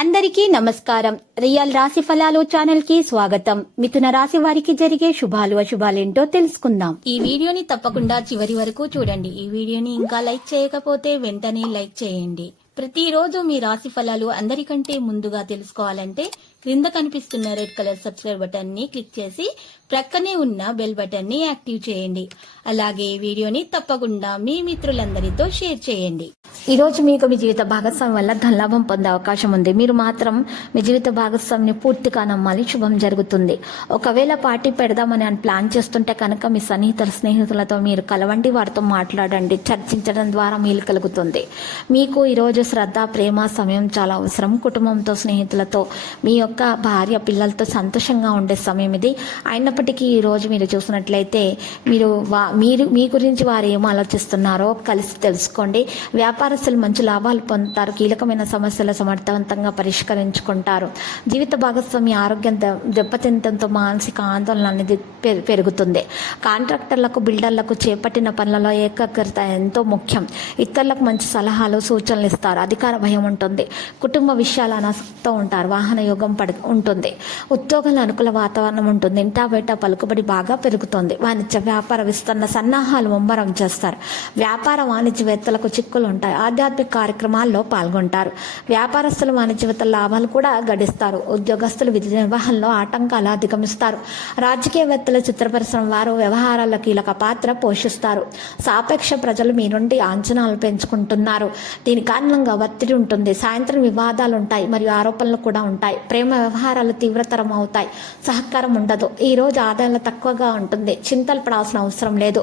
అందరికీ నమస్కారం. రియల్ రాశి ఫలాలు ఛానల్ కి స్వాగతం. మిథున రాశి వారికి జరిగే శుభాలు అశుభాలేంటో తెలుసుకుందాం. ఈ వీడియోని తప్పకుండా చివరి వరకు చూడండి. ఈ వీడియోని ఇంకా లైక్ చేయకపోతే వెంటనే లైక్ చేయండి. ప్రతిరోజు మీ రాశి ఫలాలు అందరికంటే ముందుగా తెలుసుకోవాలంటే క్రింద కనిపిస్తున్న రెడ్ కలర్ సబ్స్క్రైబ్ బటన్ ని క్లిక్ చేసి ప్రక్కనే ఉన్న బెల్ బటన్ ని యాక్టివ్ చేయండి. అలాగే వీడియోని తప్పకుండా మీ మిత్రులందరితో షేర్ చేయండి. ఈ రోజు మీకు మీ జీవిత భాగస్వామి వల్ల ధనలాభం పొందే అవకాశం ఉంది. మీరు మాత్రం మీ జీవిత భాగస్వామిని పూర్తిగా నమ్మాలి. శుభం జరుగుతుంది. ఒకవేళ పార్టీ పెడదామని ప్లాన్ చేస్తుంటే కనుక మీ స్నేహితులతో మీరు కలవండి, వారితో మాట్లాడండి. చర్చించడం ద్వారా మేలు కలుగుతుంది. మీకు ఈరోజు శ్రద్ధ, ప్రేమ, సమయం చాలా అవసరం. కుటుంబంతో, స్నేహితులతో, మీ యొక్క భార్య, పిల్లలతో సంతోషంగా ఉండే సమయం ఇది. అయినప్పటికీ ఈ రోజు మీరు చూసినట్లయితే మీరు మీ గురించి వారు ఏం ఆలోచిస్తున్నారో కలిసి తెలుసుకోండి. వ్యాపారస్తులు మంచి లాభాలు పొందుతారు. కీలకమైన సమస్యలు సమర్థవంతంగా పరిష్కరించుకుంటారు. జీవిత భాగస్వామి ఆరోగ్యం దెబ్బతింటంతో మానసిక ఆందోళన అనేది పెరుగుతుంది. కాంట్రాక్టర్లకు, బిల్డర్లకు చేపట్టిన పనులలో ఏకాగ్రత ఎంతో ముఖ్యం. ఇతరులకు మంచి సలహాలు, సూచనలు ఇస్తారు. అధికార భయం ఉంటుంది. కుటుంబ విషయాలు అనాసక్తితో ఉంటారు. వాహన యోగం ఉంటుంది. ఉద్యోగంలో అనుకూల వాతావరణం ఉంటుంది. ఇంటా బయట పలుకుబడి బాగా పెరుగుతుంది. వాణిజ్య వ్యాపార విస్తరణ సన్నాహాలు ముమ్మరం చేస్తారు. వ్యాపార వాణిజ్యవేత్తలకు చిక్కులు ఉంటాయి. ఆధ్యాత్మిక కార్యక్రమాల్లో పాల్గొంటారు. వ్యాపారస్తులు వాణిజ్యవేత్తల లాభాలు కూడా గడిస్తారు. ఉద్యోగస్తులు విధి నిర్వహణలో ఆటంకాలు అధిగమిస్తారు. రాజకీయవేత్తలు, చిత్ర పరిశ్రమ వారు వ్యవహారాల్లో కీలక పాత్ర పోషిస్తారు. సాపేక్ష ప్రజలు మీ నుండి అంచనాలు పెంచుకుంటున్నారు. దీని కారణంగా ఒత్తిడి ఉంటుంది. సాయంత్రం వివాదాలు ఉంటాయి మరియు ఆరోపణలు కూడా ఉంటాయి. ప్రేమ వ్యవహారాలు తీవ్రతరం అవుతాయి. సహకారం ఉండదు. ఈ రోజు ఆదాయాలు తక్కువగా ఉంటుంది. చింతలు పడాల్సిన అవసరం లేదు.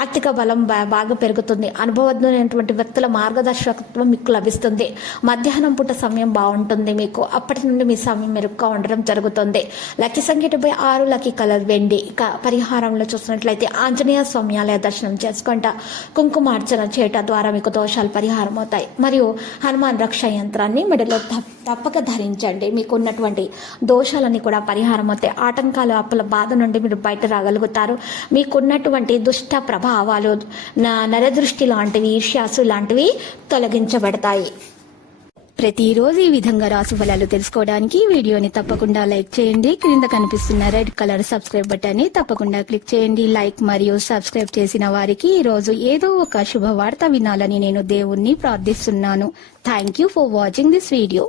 ఆర్థిక బలం బాగా పెరుగుతుంది. అనుభవజ్ఞులైనటువంటి వ్యక్తుల మార్గదర్శకత్వం మీకు లభిస్తుంది. మధ్యాహ్నం పూట సమయం బాగుంటుంది మీకు. అప్పటి నుండి మీ సమయం మెరుగ్గా ఉండడం జరుగుతుంది. లక్కీ సంఖ్య 6, లక్కీ కలర్ వెండి. ఇక పరిహారంలో చూసినట్లయితే ఆంజనేయ స్వామి ఆలయ దర్శనం చేసుకుంటా కుంకుమార్చన చేయటం ద్వారా మీకు దోషాలు పరిహారం అవుతాయి. మరియు హనుమాన్ రక్ష యంత్రాన్ని మెడలో తప్పక ధరించండి. మీకు ఉన్నటువంటి దోషాలన్నీ కూడా పరిహారం అవుతాయి. ఆటంకాలు, అప్పుల బాధ నుండి మీరు బయట రాగలుగుతారు. మీకున్నటువంటి దుష్ట ప్రభావాలు, నరదృష్టి లాంటివి, ఈర్ష్యాసు లాంటివి తొలగించబడతాయి. ప్రతిరోజు ఈ విధంగా రాశి ఫలాలు తెలుసుకోవడానికి వీడియోని తప్పకుండా లైక్ చేయండి. క్రింద కనిపిస్తున్న రెడ్ కలర్ సబ్స్క్రైబ్ బటన్ ని తప్పకుండా క్లిక్ చేయండి. లైక్ మరియు సబ్స్క్రైబ్ చేసిన వారికి ఈ రోజు ఏదో ఒక శుభవార్త వినాలని నేను దేవుణ్ణి ప్రార్థిస్తున్నాను. Thank you for watching this video.